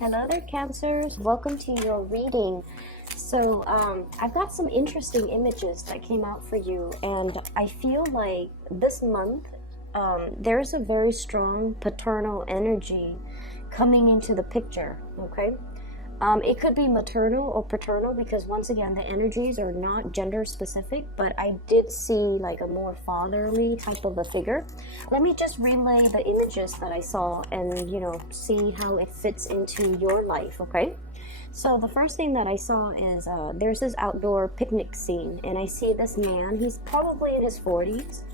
Hello there, Cancers. Welcome to your reading. So I've got some interesting images that came out for you, and I feel like this month there's a very strong paternal energy coming into the picture, okay? It could be maternal or paternal because once again the energies are not gender specific, but I did see like a more fatherly type of a figure. Let me just relay the images that I saw and see how it fits into your life, okay? So the first thing that I saw is there's this outdoor picnic scene, and I see this man. He's probably in his 40s,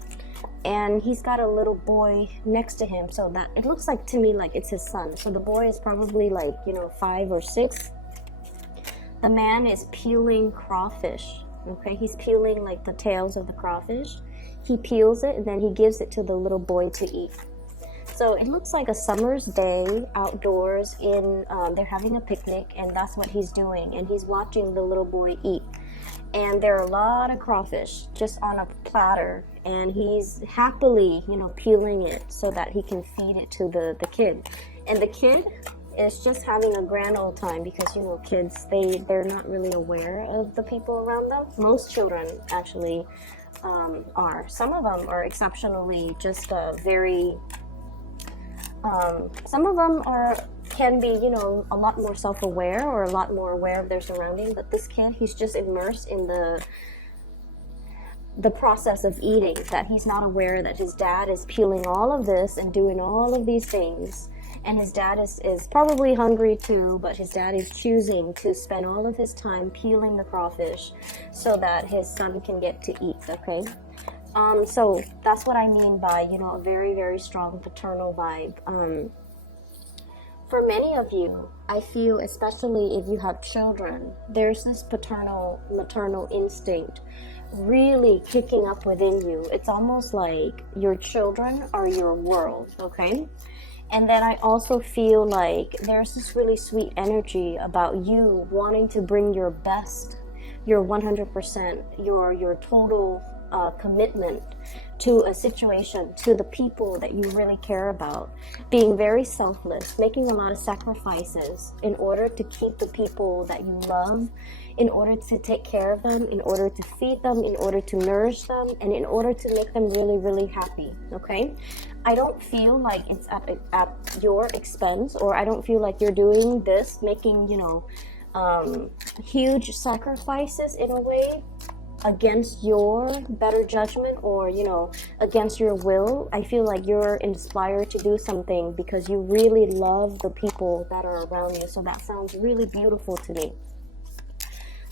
and he's got a little boy next to him, so that it looks like to me like it's his son. So the boy is probably like 5 or 6. The man is peeling crawfish, okay? He's peeling like the tails of the crawfish. He peels it and then he gives it to the little boy to eat. So it looks like a summer's day outdoors in they're having a picnic, and that's what he's doing, and he's watching the little boy eat. And there are a lot of crawfish just on a platter, and he's happily, peeling it so that he can feed it to the kid. And the kid is just having a grand old time because, kids, they're not really aware of the people around them. Most children actually are. Some of them are exceptionally just very... some of them can be, a lot more self-aware or a lot more aware of their surroundings. But this kid, he's just immersed in the process of eating, that he's not aware that his dad is peeling all of this and doing all of these things. And his dad is probably hungry too, but his dad is choosing to spend all of his time peeling the crawfish so that his son can get to eat, okay? So that's what I mean by, a very, very strong paternal vibe. For many of you, I feel, especially if you have children, there's this paternal, maternal instinct really kicking up within you. It's almost like your children are your world, okay? And then I also feel like there's this really sweet energy about you wanting to bring your best, your 100%, your total commitment to a situation, to the people that you really care about, being very selfless, making a lot of sacrifices in order to keep the people that you love, in order to take care of them, in order to feed them, in order to nourish them, and in order to make them really, really happy, okay? I don't feel like it's at your expense, or I don't feel like you're doing this, making, huge sacrifices in a way against your better judgment or, against your will. I feel like you're inspired to do something because you really love the people that are around you. So that sounds really beautiful to me.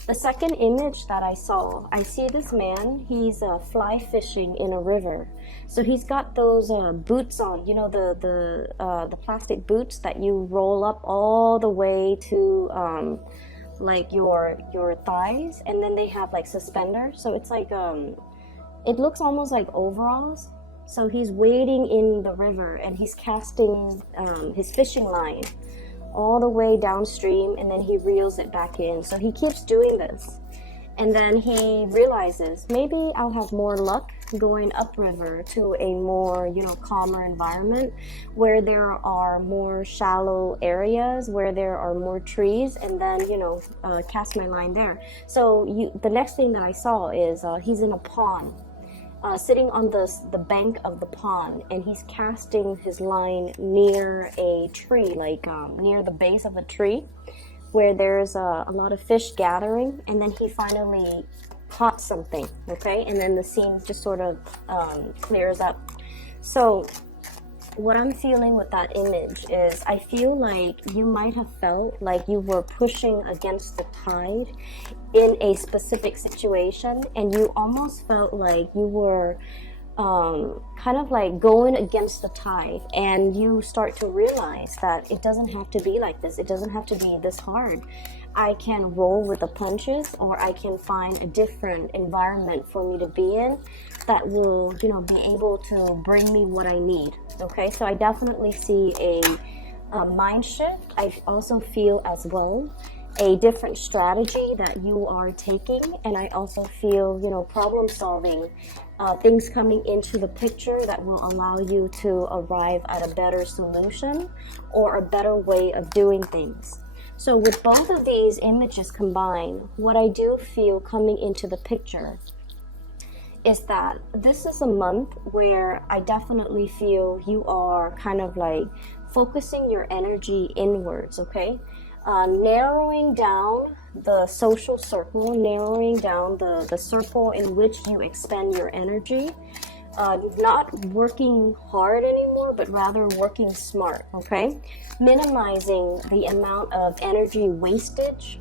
The second image that I saw, I see this man, he's fly fishing in a river. So he's got those boots on, the plastic boots that you roll up all the way to like your thighs, and then they have like suspenders. So it's like it looks almost like overalls. So he's wading in the river and he's casting his fishing line all the way downstream, and then he reels it back in. So he keeps doing this, and then he realizes maybe I'll have more luck going upriver to a more calmer environment where there are more shallow areas, where there are more trees, and then cast my line there. So the next thing that I saw is he's in a pond, sitting on the bank of the pond, and he's casting his line near a tree, like near the base of a tree where there's a lot of fish gathering, and then he finally caught something, okay? And then the scene just sort of clears up. So what I'm feeling with that image is I feel like you might have felt like you were pushing against the tide in a specific situation, and you almost felt like you were kind of like going against the tide, and you start to realize that it doesn't have to be like this. It doesn't have to be this hard. I can roll with the punches, or I can find a different environment for me to be in that will, be able to bring me what I need. Okay, so I definitely see a mind shift. I also feel as well a different strategy that you are taking, and I also feel, problem solving things coming into the picture that will allow you to arrive at a better solution or a better way of doing things. So with both of these images combined, what I do feel coming into the picture is that this is a month where I definitely feel you are kind of like focusing your energy inwards, okay? Narrowing down the social circle, narrowing down the circle in which you expend your energy, not working hard anymore, but rather working smart, okay? Minimizing the amount of energy wastage,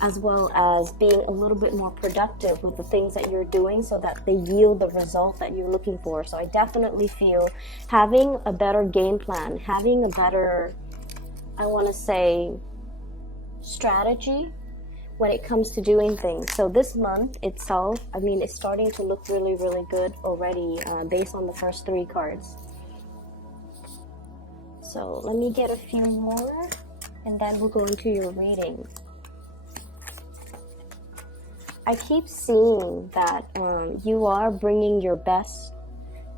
as well as being a little bit more productive with the things that you're doing so that they yield the result that you're looking for. So I definitely feel having a better game plan, having a better, I want to say, strategy when it comes to doing things. So this month itself, I mean, it's starting to look really, really good already based on the first 3 cards. So let me get a few more and then we'll go into your reading. I keep seeing that you are bringing your best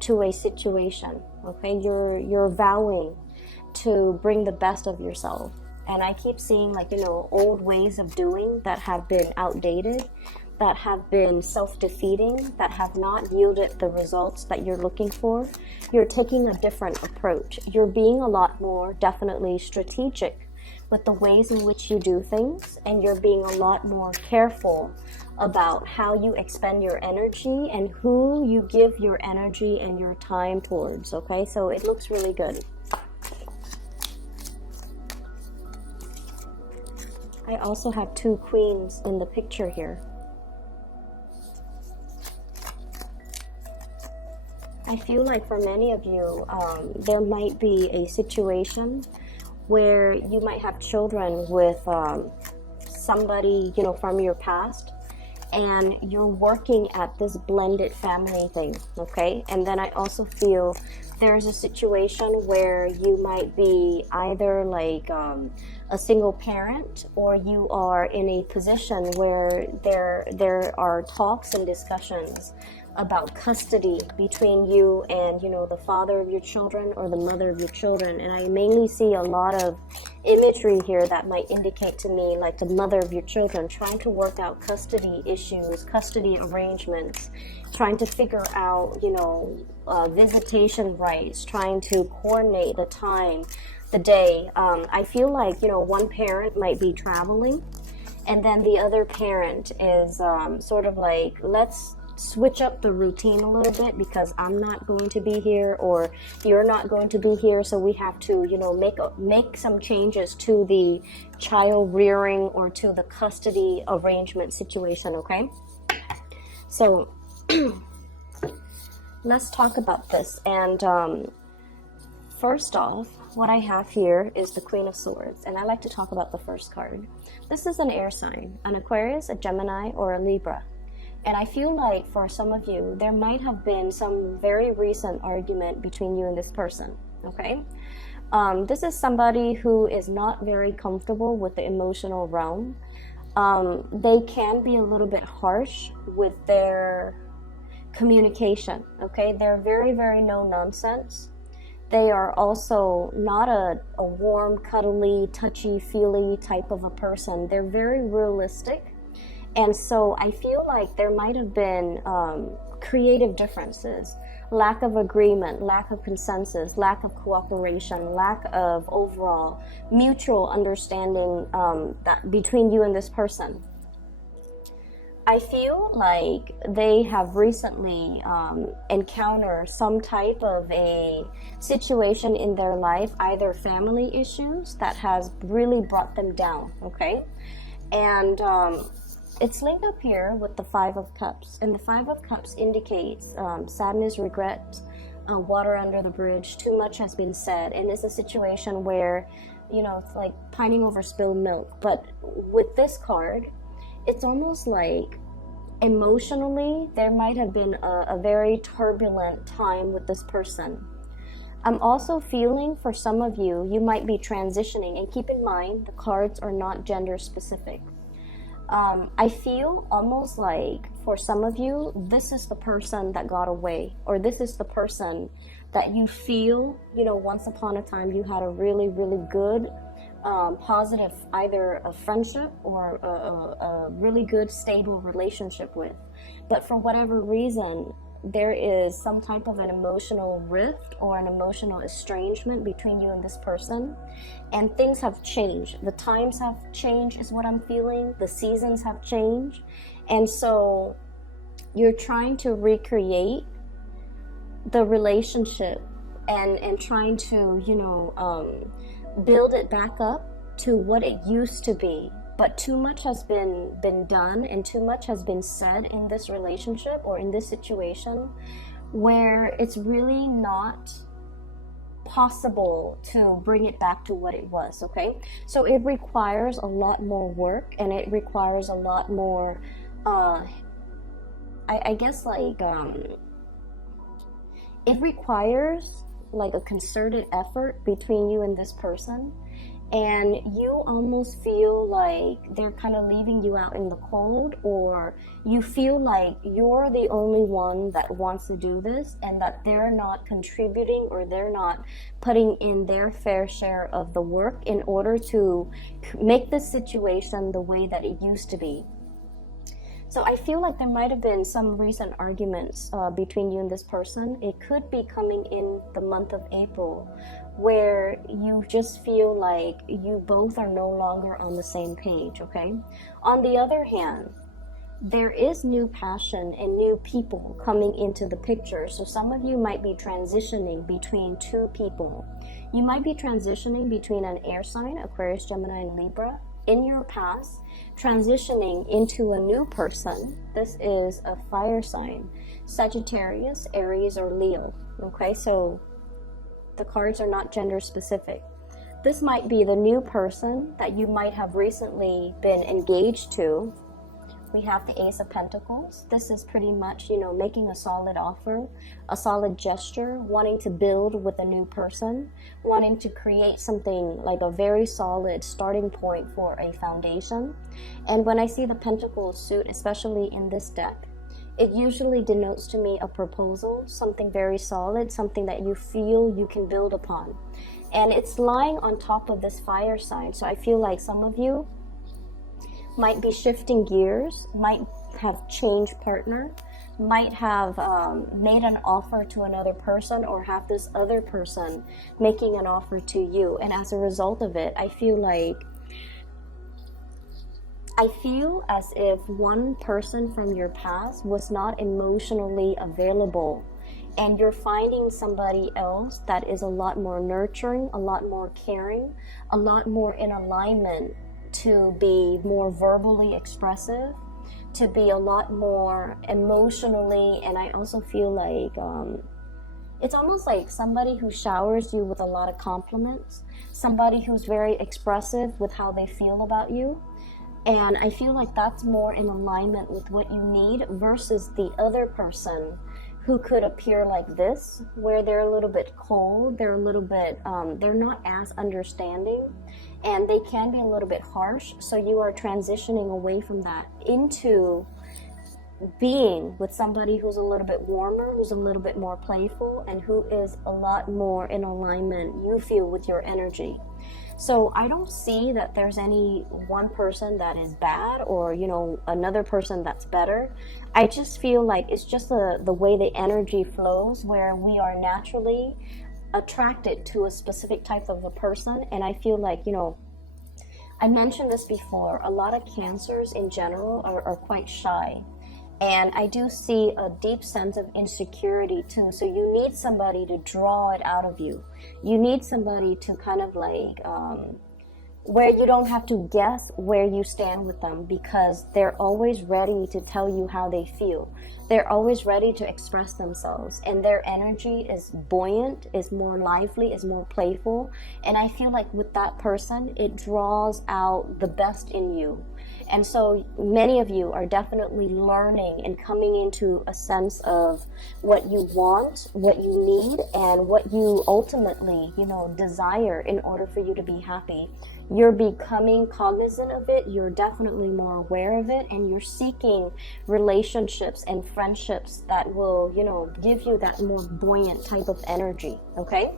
to a situation, okay? You're vowing to bring the best of yourself. And I keep seeing, like, you know, old ways of doing that have been outdated, that have been self-defeating, that have not yielded the results that you're looking for. You're taking a different approach. You're being a lot more definitely strategic with the ways in which you do things, and you're being a lot more careful about how you expend your energy and who you give your energy and your time towards, okay? So it looks really good. I also have 2 queens in the picture here. I feel like for many of you, there might be a situation where you might have children with somebody, you know, from your past, and you're working at this blended family thing, okay? And then I also feel there's a situation where you might be either like a single parent, or you are in a position where there are talks and discussions about custody between you and, you know, the father of your children or the mother of your children. And I mainly see a lot of imagery here that might indicate to me like the mother of your children trying to work out custody issues, custody arrangements, trying to figure out, you know, visitation rights, trying to coordinate the time, the day. I feel like, you know, one parent might be traveling, and then the other parent is sort of like, let's switch up the routine a little bit because I'm not going to be here or you're not going to be here, so we have to, you know, make some changes to the child rearing or to the custody arrangement situation, okay? So let's talk about this. And first off, what I have here is the Queen of Swords, and I like to talk about the first card. This is an air sign, an Aquarius, a Gemini, or a Libra. And I feel like for some of you, there might have been some very recent argument between you and this person, okay? This is somebody who is not very comfortable with the emotional realm. They can be a little bit harsh with their communication, okay? They're very, very no nonsense. They are also not a warm, cuddly, touchy-feely type of a person. They're very realistic. And so I feel like there might have been creative differences, lack of agreement, lack of consensus, lack of cooperation, lack of overall mutual understanding that between you and this person. I feel like they have recently encountered some type of a situation in their life, either family issues that has really brought them down, okay? And it's linked up here with the 5 of Cups, and the 5 of Cups indicates sadness, regret, water under the bridge. Too much has been said, and it's a situation where, you know, it's like pining over spilled milk. But with this card, it's almost like emotionally there might have been a very turbulent time with this person. I'm also feeling for some of you, you might be transitioning, and keep in mind the cards are not gender specific. I feel almost like for some of you, this is the person that got away, or this is the person that you feel, once upon a time you had a really, really good, positive, either a friendship or a really good, stable relationship with. But for whatever reason, there is some type of an emotional rift or an emotional estrangement between you and this person, and things have changed. The times have changed is what I'm feeling. The seasons have changed, and so you're trying to recreate the relationship and trying to build it back up to what it used to be. But too much has been done, and too much has been said in this relationship or in this situation, where it's really not possible to bring it back to what it was. Okay, so it requires a lot more work, and it requires a lot more I guess it requires like a concerted effort between you and this person. And you almost feel like they're kind of leaving you out in the cold, or you feel like you're the only one that wants to do this, and that they're not contributing, or they're not putting in their fair share of the work in order to make this situation the way that it used to be. So I feel like there might have been some recent arguments between you and this person. It could be coming in the month of April, where you just feel like you both are no longer on the same page, okay? On the other hand, there is new passion and new people coming into the picture. So some of you might be transitioning between two people. You might be transitioning between an air sign, Aquarius, Gemini, and Libra, in your past, transitioning into a new person. This is a fire sign, Sagittarius, Aries, or Leo. Okay, so the cards are not gender specific. This might be the new person that you might have recently been engaged to. We have the Ace of Pentacles. This is pretty much, making a solid offer, a solid gesture, wanting to build with a new person, wanting to create something like a very solid starting point for a foundation. And when I see the Pentacles suit, especially in this deck, it usually denotes to me a proposal, something very solid, something that you feel you can build upon. And it's lying on top of this fire sign. So I feel like some of you might be shifting gears, might have changed partner, might have made an offer to another person, or have this other person making an offer to you. And as a result of it, I feel as if one person from your past was not emotionally available, and you're finding somebody else that is a lot more nurturing, a lot more caring, a lot more in alignment, to be more verbally expressive, to be a lot more emotionally. And I also feel like it's almost like somebody who showers you with a lot of compliments, somebody who's very expressive with how they feel about you. And I feel like that's more in alignment with what you need, versus the other person who could appear like this, where they're a little bit cold, they're a little bit, they're not as understanding, and they can be a little bit harsh. So you are transitioning away from that into being with somebody who's a little bit warmer, who's a little bit more playful, and who is a lot more in alignment, you feel, with your energy. So I don't see that there's any one person that is bad, or another person that's better. I just feel like it's just the way the energy flows, where we are naturally attracted to a specific type of a person. And I feel like, I mentioned this before, a lot of Cancers in general are quite shy. And I do see a deep sense of insecurity too. So you need somebody to draw it out of you. You need somebody to kind of like, where you don't have to guess where you stand with them, because they're always ready to tell you how they feel. They're always ready to express themselves, and their energy is buoyant, is more lively, is more playful. And I feel like with that person, it draws out the best in you. And so many of you are definitely learning and coming into a sense of what you want, what you need, and what you ultimately, desire in order for you to be happy. You're becoming cognizant of it, you're definitely more aware of it, and you're seeking relationships and friendships that will, give you that more buoyant type of energy, okay?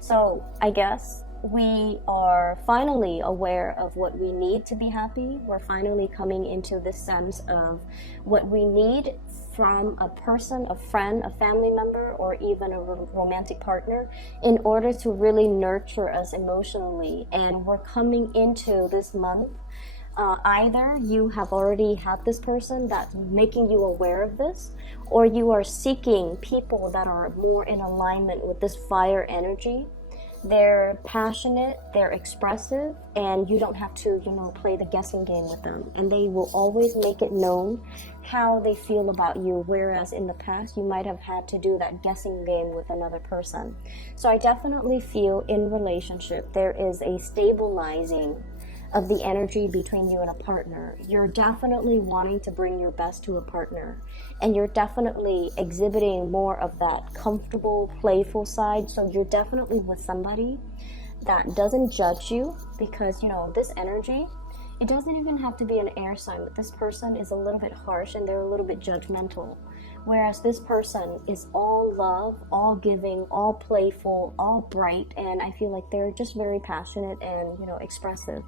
So I guess we are finally aware of what we need to be happy. We're finally coming into this sense of what we need from a person, a friend, a family member, or even a romantic partner in order to really nurture us emotionally. And we're coming into this month. Either you have already had this person that's making you aware of this, or you are seeking people that are more in alignment with this fire energy. They're passionate, they're expressive, and you don't have to, play the guessing game with them. And they will always make it known how they feel about you, whereas in the past you might have had to do that guessing game with another person. So I definitely feel in relationship there is a stabilizing of the energy between you and a partner. You're definitely wanting to bring your best to a partner, and you're definitely exhibiting more of that comfortable, playful side. So you're definitely with somebody that doesn't judge you, because this energy, it doesn't even have to be an air sign, but this person is a little bit harsh and they're a little bit judgmental, whereas this person is all love, all giving, all playful, all bright, and I feel like they're just very passionate and expressive.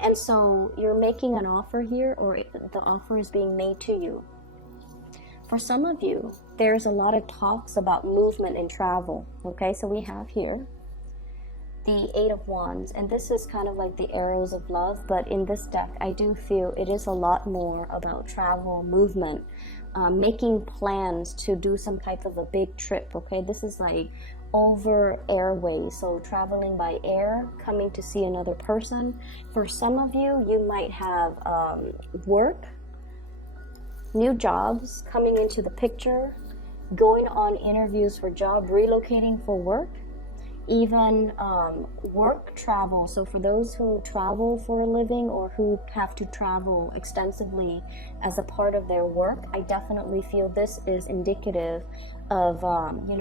And so you're making an offer here, or the offer is being made to you. For some of you, there's a lot of talks about movement and travel. Okay, so we have here the Eight of Wands, and this is kind of like the arrows of love, but in this deck I do feel it is a lot more about travel, movement, making plans to do some type of a big trip. Okay, this is like over airways, so traveling by air, coming to see another person. For some of you, you might have work, new jobs coming into the picture, going on interviews for job, relocating for work, even work travel. So for those who travel for a living or who have to travel extensively as a part of their work, I definitely feel this is indicative of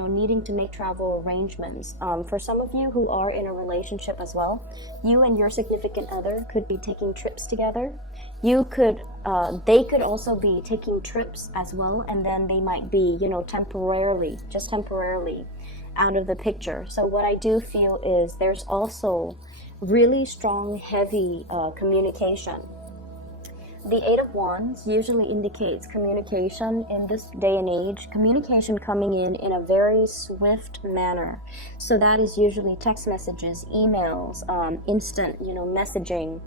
needing to make travel arrangements. For some of you who are in a relationship as well, you and your significant other could be taking trips together. They could also be taking trips as well, and then they might be temporarily out of the picture. So what I do feel is there's also really strong, heavy communication. The Eight of Wands usually indicates communication in this day and age, communication coming in a very swift manner. So that is usually text messages, emails, instant, messaging,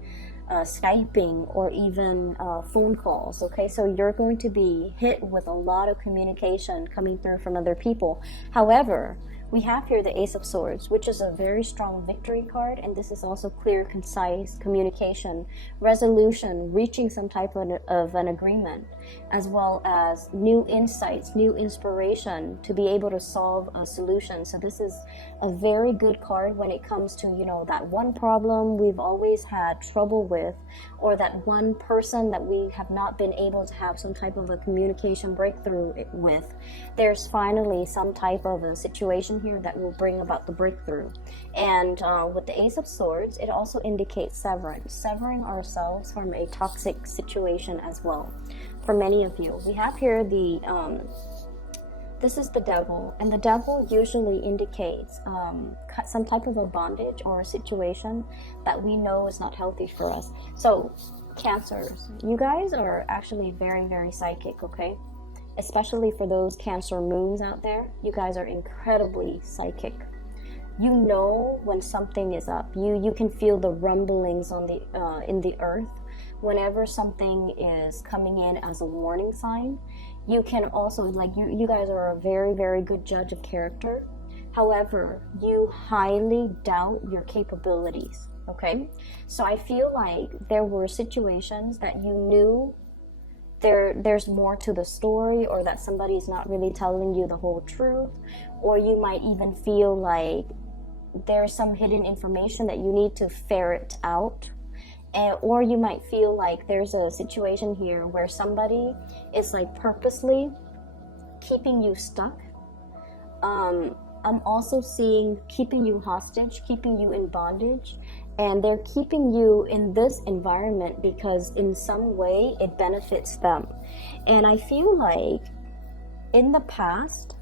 Skyping, or even phone calls. Okay, so you're going to be hit with a lot of communication coming through from other people. However, we have here the Ace of Swords, which is a very strong victory card, and this is also clear, concise communication, resolution, reaching some type of an agreement, as well as new insights, new inspiration to be able to solve a solution. So this is a very good card when it comes to, that one problem we've always had trouble with, or that one person that we have not been able to have some type of a communication breakthrough with. There's finally some type of a situation here that will bring about the breakthrough. And with the Ace of Swords, it also indicates severing ourselves from a toxic situation as well. For many of you, we have here this is the Devil, and the Devil usually indicates some type of a bondage or a situation that we know is not healthy for us. So Cancers, you guys are actually very, very psychic, okay? Especially for those Cancer moons out there, you guys are incredibly psychic. You know when something is up. You can feel the rumblings on the in the earth whenever something is coming in as a warning sign. You can also, you guys are a very, very good judge of character. However, you highly doubt your capabilities, okay? So I feel like there were situations that you knew there's more to the story, or that somebody's not really telling you the whole truth, or you might even feel like there's some hidden information that you need to ferret out. or you might feel like there's a situation here where somebody is like purposely keeping you stuck. I'm also seeing keeping you hostage, keeping you in bondage, and they're keeping you in this environment because in some way it benefits them. And I feel like in the past,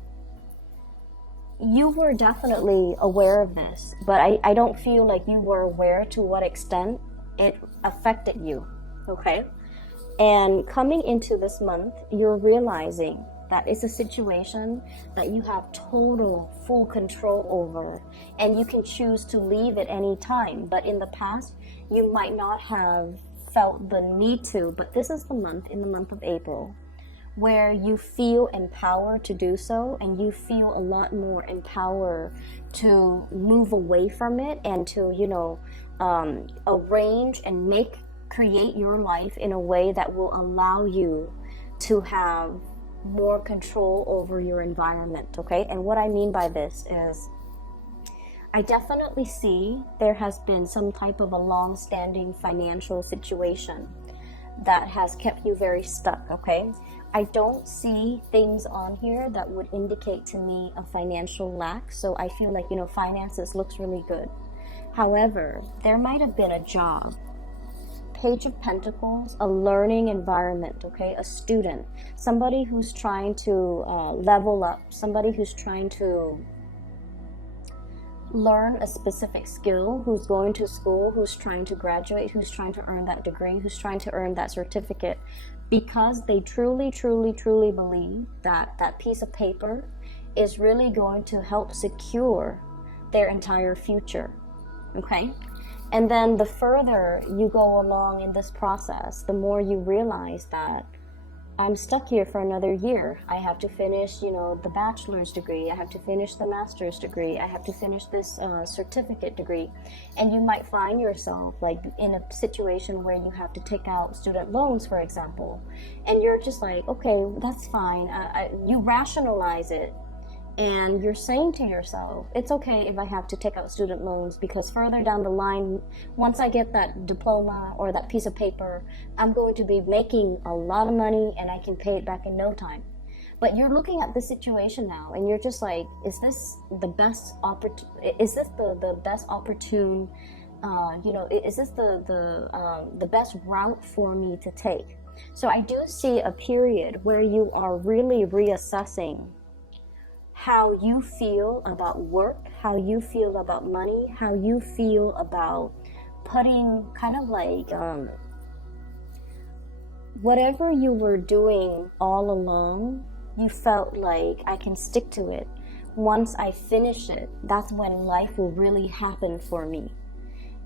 you were definitely aware of this, but I don't feel like you were aware to what extent it affected you, okay? And coming into this month, you're realizing that it's a situation that you have total, full control over, and you can choose to leave at any time. But in the past, you might not have felt the need to, but this is the month, in the month of April, where you feel empowered to do so, and you feel a lot more empowered to move away from it and to, arrange and create your life in a way that will allow you to have more control over your environment, okay? And what I mean by this is, I definitely see there has been some type of a long-standing financial situation that has kept you very stuck, okay? I don't see things on here that would indicate to me a financial lack, so I feel like, finances looks really good. However, there might have been a job, Page of Pentacles, a learning environment, okay? A student, somebody who's trying to level up, somebody who's trying to learn a specific skill, who's going to school, who's trying to graduate, who's trying to earn that degree, who's trying to earn that certificate, because they truly, truly, truly believe that that piece of paper is really going to help secure their entire future, okay? And then the further you go along in this process, the more you realize that I'm stuck here for another year. I have to finish, the bachelor's degree. I have to finish the master's degree. I have to finish this certificate degree. And you might find yourself like in a situation where you have to take out student loans, for example. And you're just like, okay, that's fine. You rationalize it. And you're saying to yourself, it's okay if I have to take out student loans, because further down the line, once I get that diploma or that piece of paper, I'm going to be making a lot of money and I can pay it back in no time. But you're looking at the situation now and you're just like, is this the best is this the best opportune, is this the best route for me to take? So I do see a period where you are really reassessing how you feel about work, how you feel about money, how you feel about putting kind of like whatever you were doing all along, you felt like I can stick to it. Once I finish it, that's when life will really happen for me.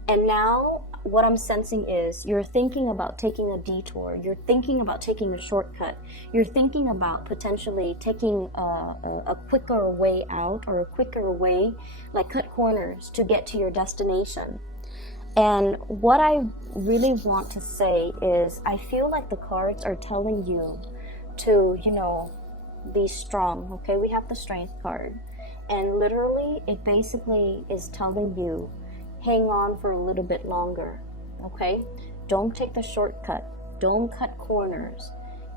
And now what I'm sensing is you're thinking about taking a detour. You're thinking about taking a shortcut. You're thinking about potentially taking a quicker way out, or a quicker way, like cut corners to get to your destination. And what I really want to say is I feel like the cards are telling you to, be strong, okay? We have the Strength card. And literally, it basically is telling you, hang on for a little bit longer, okay? Don't take the shortcut. Don't cut corners.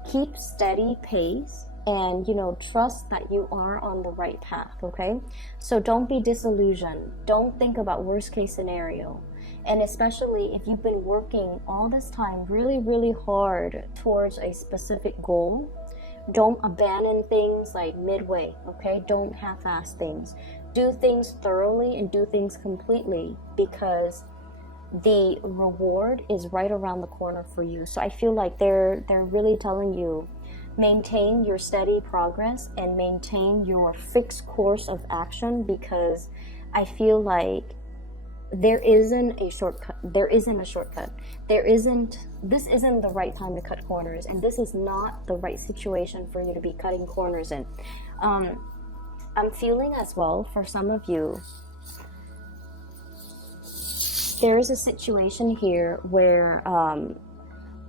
Keep steady pace and, trust that you are on the right path, okay? So don't be disillusioned. Don't think about worst case scenario. And especially if you've been working all this time really, really hard towards a specific goal, don't abandon things like midway, okay? Don't half-ass things. Do things thoroughly and do things completely, because the reward is right around the corner for you. So I feel like they're really telling you, maintain your steady progress and maintain your fixed course of action, because I feel like there isn't a shortcut. This isn't the right time to cut corners, and this is not the right situation for you to be cutting corners in. I'm feeling as well, for some of you, there is a situation here where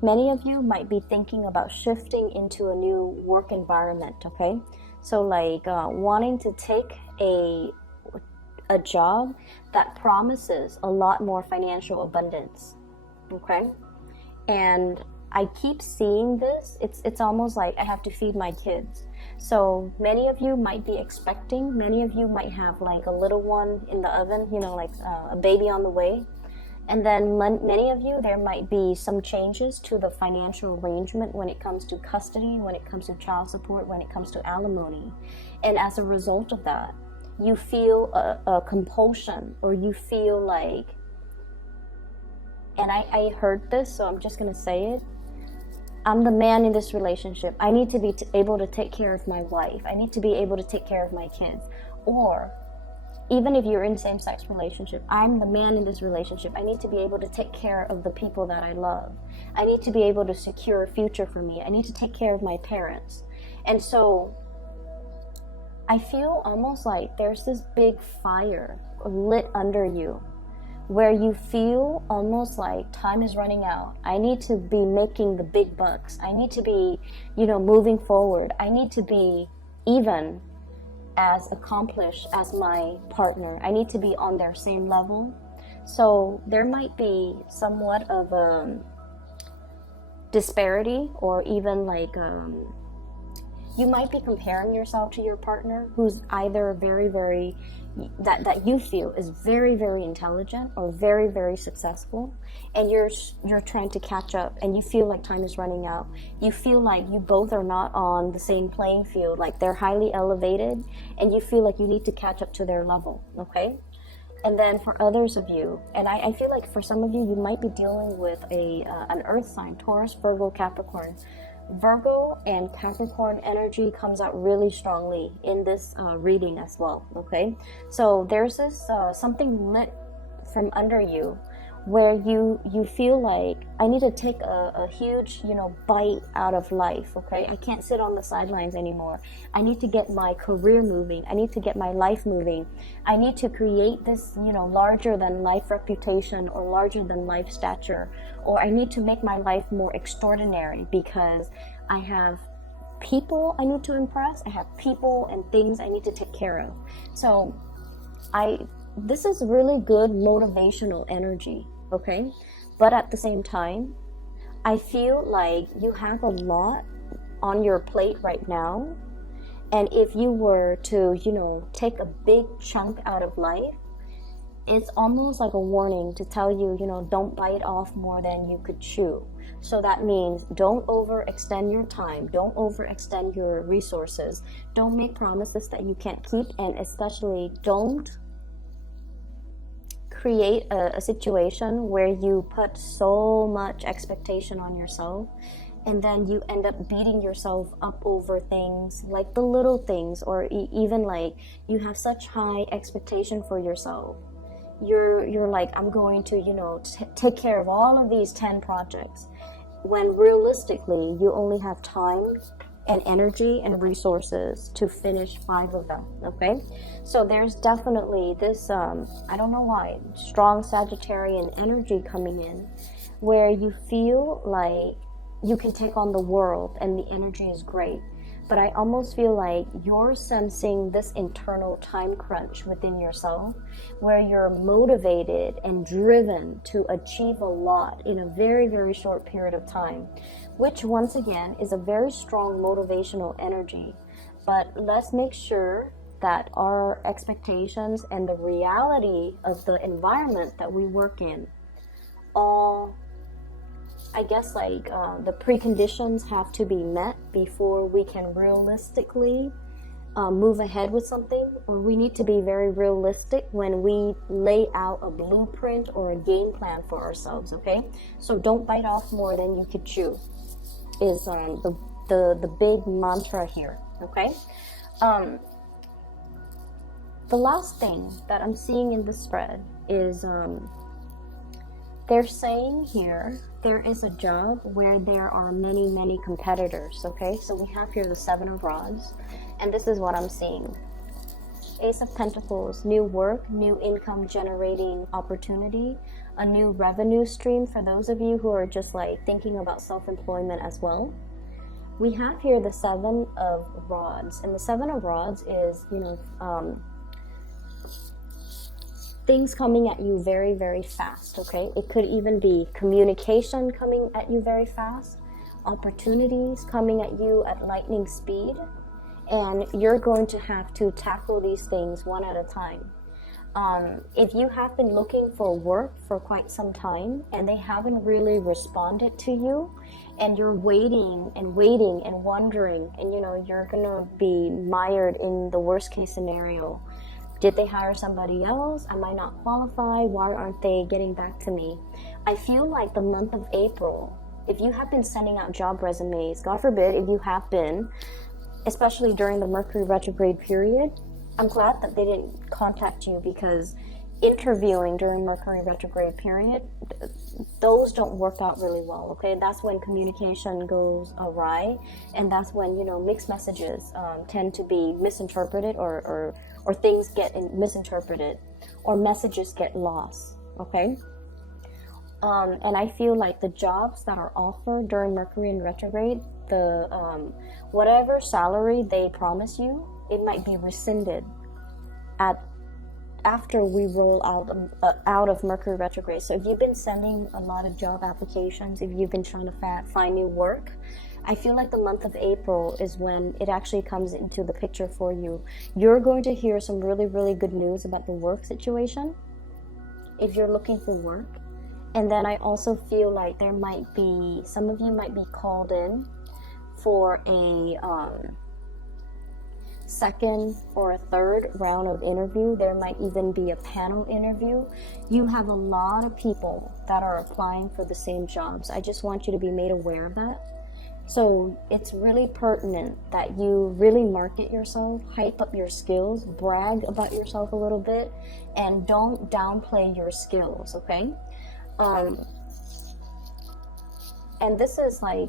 many of you might be thinking about shifting into a new work environment, okay? So like wanting to take a job that promises a lot more financial abundance, okay? And I keep seeing this. It's almost like I have to feed my kids. So many of you might be expecting, many of you might have like a little one in the oven, you know, like a baby on the way. And then many of you, there might be some changes to the financial arrangement when it comes to custody, when it comes to child support, when it comes to alimony. And as a result of that, you feel a compulsion, or you feel like, and I heard this, so I'm just going to say it. I'm the man in this relationship. I need to be able to take care of my wife. I need to be able to take care of my kids. Or even if you're in same-sex relationship, I'm the man in this relationship. I need to be able to take care of the people that I love. I need to be able to secure a future for me. I need to take care of my parents. And so I feel almost like there's this big fire lit under you, where you feel almost like time is running out. I need to be making the big bucks. I need to be, moving forward. I need to be even as accomplished as my partner. I need to be on their same level. So there might be somewhat of a disparity, or even like you might be comparing yourself to your partner who's either very, very, that you feel is very, very intelligent or very, very successful, and you're trying to catch up, and you feel like time is running out. You feel like you both are not on the same playing field, like they're highly elevated, and you feel like you need to catch up to their level, okay? And then for others of you, and I feel like for some of you, you might be dealing with an earth sign, Taurus, Virgo, Capricorn. Virgo and Capricorn energy comes out really strongly in this reading as well, okay? So there's this something lit from under you, where you feel like, I need to take a huge, bite out of life, okay? I can't sit on the sidelines anymore. I need to get my career moving. I need to get my life moving. I need to create this, larger than life reputation, or larger than life stature, or I need to make my life more extraordinary, because I have people I need to impress. I have people and things I need to take care of. So this is really good motivational energy, okay? But at the same time, I feel like you have a lot on your plate right now. And if you were to, take a big chunk out of life, it's almost like a warning to tell you, don't bite off more than you could chew. So that means don't overextend your time, don't overextend your resources, don't make promises that you can't keep, and especially don't create a situation where you put so much expectation on yourself, and then you end up beating yourself up over things, like the little things, or even like you have such high expectation for yourself. You're like, I'm going to, take care of all of these 10 projects, when realistically you only have time and energy and resources to finish 5 of them, okay? So there's definitely this, I don't know why, strong Sagittarian energy coming in, where you feel like you can take on the world and the energy is great. But I almost feel like you're sensing this internal time crunch within yourself, where you're motivated and driven to achieve a lot in a very, very short period of time, which once again is a very strong motivational energy. But let's make sure that our expectations and the reality of the environment that we work in all, I guess, like the preconditions have to be met before we can realistically move ahead with something, or we need to be very realistic when we lay out a blueprint or a game plan for ourselves, okay? So don't bite off more than you could chew is the big mantra here, okay? The last thing that I'm seeing in the spread is they're saying here there is a job where there are many, many competitors, okay? So we have here the 7 of Rods, and this is what I'm seeing. Ace of Pentacles, new work, new income generating opportunity, a new revenue stream for those of you who are just like thinking about self-employment as well. We have here the 7 of Rods, and the 7 of Rods is, things coming at you very, very fast, okay? It could even be communication coming at you very fast, opportunities coming at you at lightning speed, and you're going to have to tackle these things one at a time. If you have been looking for work for quite some time and they haven't really responded to you, and you're waiting and waiting and wondering, and you know, you're gonna be mired in the worst case scenario. Did they hire somebody else? Am I not qualified? Why aren't they getting back to me? I feel like the month of April, if you have been sending out job resumes, God forbid if you have been, especially during the Mercury retrograde period, I'm glad that they didn't contact you, because interviewing during Mercury retrograde period, those don't work out really well, okay? That's when communication goes awry, and that's when, you know, mixed messages tend to be misinterpreted, or things get misinterpreted, or messages get lost, okay? And I feel like the jobs that are offered during Mercury in retrograde, the whatever salary they promise you, it might be rescinded after we roll out of Mercury retrograde. So if you've been sending a lot of job applications, if you've been trying to find new work, I feel like the month of April is when it actually comes into the picture for you. You're going to hear some really, really good news about the work situation if you're looking for work. And then I also feel like there might be, some of you might be called in for a second or a third round of interview. There might even be a panel interview. You have a lot of people that are applying for the same jobs. I just want you to be made aware of that. So it's really pertinent that you really market yourself, hype up your skills, brag about yourself a little bit, and don't downplay your skills, okay? And this is like,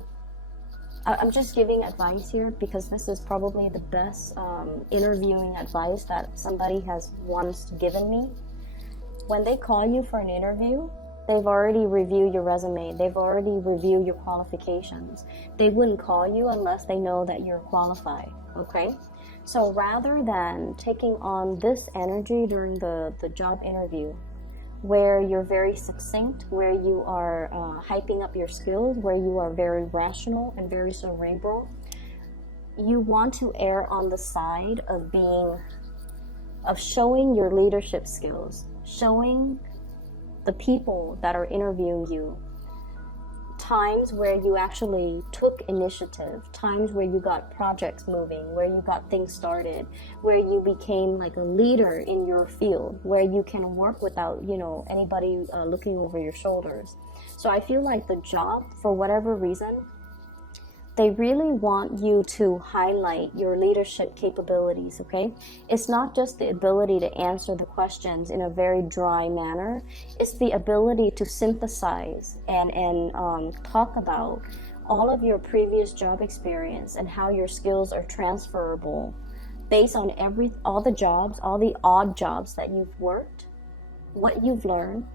I'm just giving advice here because this is probably the best interviewing advice that somebody has once given me. When they call you for an interview, they've already reviewed your resume. They've already reviewed your qualifications. They wouldn't call you unless they know that you're qualified, okay? So rather than taking on this energy during the job interview, where you're very succinct, where you are hyping up your skills, where you are very rational and very cerebral, you want to err on the side of showing your leadership skills, showing the people that are interviewing you times where you actually took initiative, times where you got projects moving, where you got things started, where you became like a leader in your field, where you can work without, you know, anybody looking over your shoulders. So I feel like the job, for whatever reason, they really want you to highlight your leadership capabilities, okay? It's not just the ability to answer the questions in a very dry manner. It's the ability to synthesize and talk about all of your previous job experience and how your skills are transferable based on all the jobs, all the odd jobs that you've worked, what you've learned,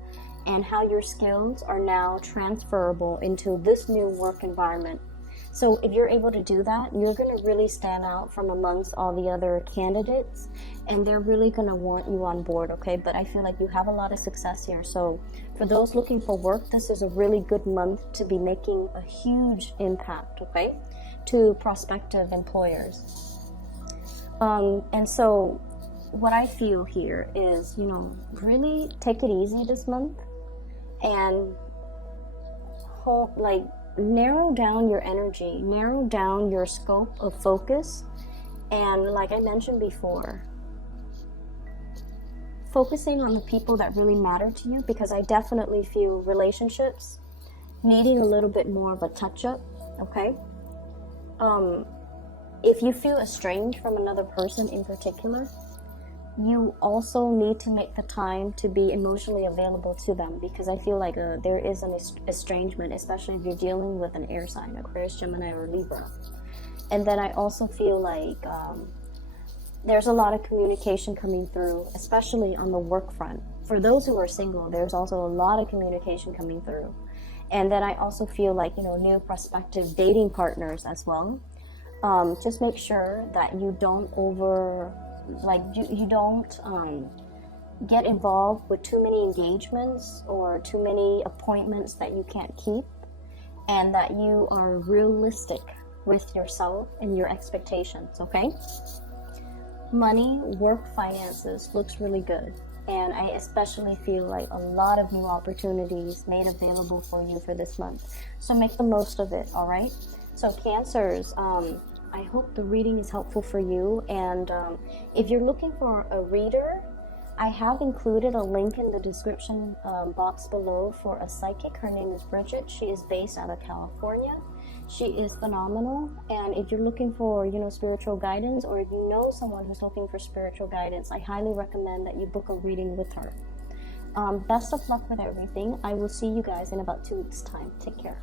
and how your skills are now transferable into this new work environment. So if you're able to do that, you're going to really stand out from amongst all the other candidates, and they're really going to want you on board, okay? But I feel like you have a lot of success here. So for those looking for work, this is a really good month to be making a huge impact, okay, to prospective employers. And so what I feel here is, you know, really take it easy this month and narrow down your energy, narrow down your scope of focus, and like I mentioned before, focusing on the people that really matter to you, because I definitely feel relationships needing a little bit more of a touch-up, okay? If you feel estranged from another person in particular, you also need to make the time to be emotionally available to them, because I feel like there is an estrangement, especially if you're dealing with an air sign, Aquarius, Gemini, or Libra. And then I also feel like there's a lot of communication coming through, especially on the work front. For those who are single, there's also a lot of communication coming through. And then I also feel like, you know, new prospective dating partners as well. Just make sure that you don't get involved with too many engagements or too many appointments that you can't keep, and that you are realistic with yourself and your expectations, okay? Money, work, finances looks really good. And I especially feel like a lot of new opportunities made available for you for this month. So make the most of it, all right? So Cancers, I hope the reading is helpful for you. And if you're looking for a reader, I have included a link in the description box below for a psychic. Her name is Bridget. She is based out of California. She is phenomenal. And if you're looking for, spiritual guidance, or if you know someone who's looking for spiritual guidance, I highly recommend that you book a reading with her. Best of luck with everything. I will see you guys in about 2 weeks' time. Take care.